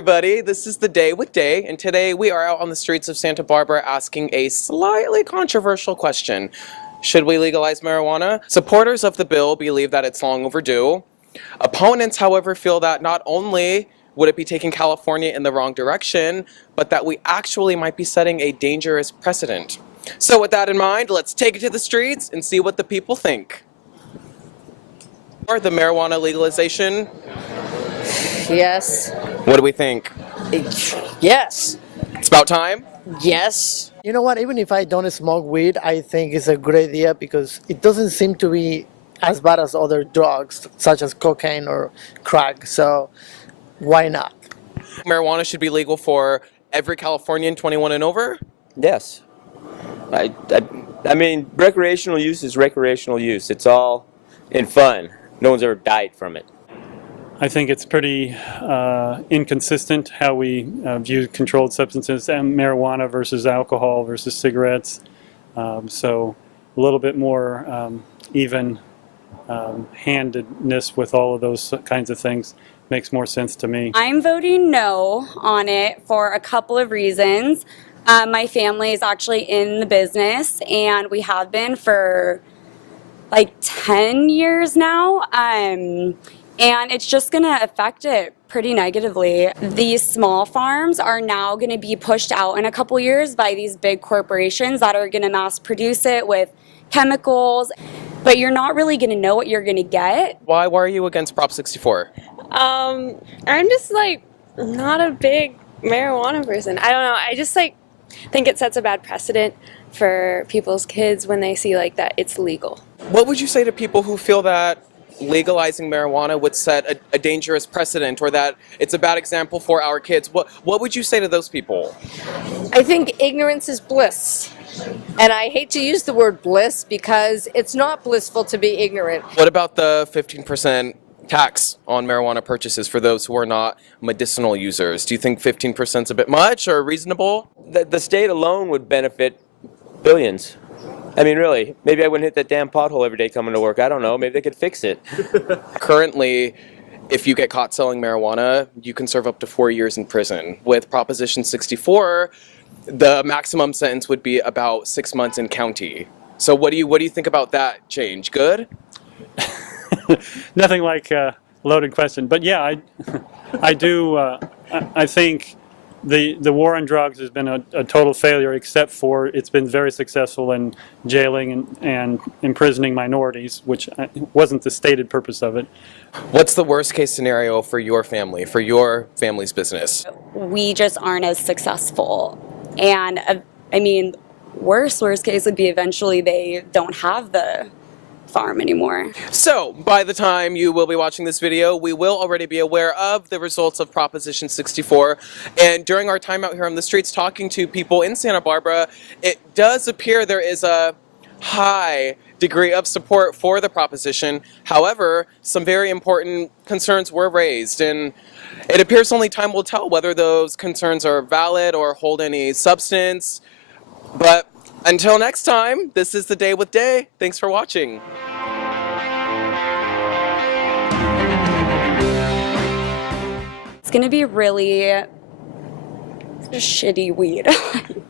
everybody, this is the Day with Day, and today we are out on the streets of Santa Barbara asking a slightly controversial question. Should we legalize marijuana? Supporters of the bill believe that it's long overdue. Opponents, however, feel that not only would it be taking California in the wrong direction, but that we actually might be setting a dangerous precedent. So with that in mind, let's take it to the streets and see what the people think. Or the marijuana legalization. Yes. What do we think? Yes. It's about time? Yes. You know what, even if I don't smoke weed, I think it's a good idea because it doesn't seem to be as bad as other drugs, such as cocaine or crack, so why not? Marijuana should be legal for every Californian 21 and over? Yes. I mean, recreational use is recreational use. It's all in fun. No one's ever died from it. I think it's pretty inconsistent how we view controlled substances and marijuana versus alcohol versus cigarettes. So a little bit more even-handedness with all of those kinds of things makes more sense to me. I'm voting no on it for a couple of reasons. My family is actually in the business, and we have been for like 10 years now. And it's just going to affect it pretty negatively. These small farms are now going to be pushed out in a couple years by these big corporations that are going to mass produce it with chemicals, but you're not really going to know what you're going to get. Why are you against Prop 64? I'm just like not a big marijuana person. I don't know. I just like think it sets a bad precedent for people's kids when they see like that it's legal. What would you say to people who feel that legalizing marijuana would set a dangerous precedent, or that it's a bad example for our kids? What would you say to those people? I think ignorance is bliss. And I hate to use the word bliss because it's not blissful to be ignorant. What about the 15% tax on marijuana purchases for those who are not medicinal users? Do you think 15% is a bit much or reasonable? The state alone would benefit billions. I mean, really, maybe I wouldn't hit that damn pothole every day coming to work. I don't know. Maybe they could fix it. Currently, if you get caught selling marijuana, you can serve up to 4 years in prison. With Proposition 64, the maximum sentence would be about 6 months in county. So what do you think about that change? Good? Nothing like a loaded question, but yeah, I do. I think the war on drugs has been a total failure, except for it's been very successful in jailing and imprisoning minorities, which wasn't the stated purpose of it. What's the worst case scenario for your family, for your family's business? We just aren't as successful. And I mean, worst case would be eventually they don't have the farm anymore. So, by the time you will be watching this video, we will already be aware of the results of Proposition 64. And during our time out here on the streets talking to people in Santa Barbara, it does appear there is a high degree of support for the proposition. However, some very important concerns were raised, and it appears only time will tell whether those concerns are valid or hold any substance. But until next time, this is the Day with Day. Thanks for watching. It's going to be really shitty weed.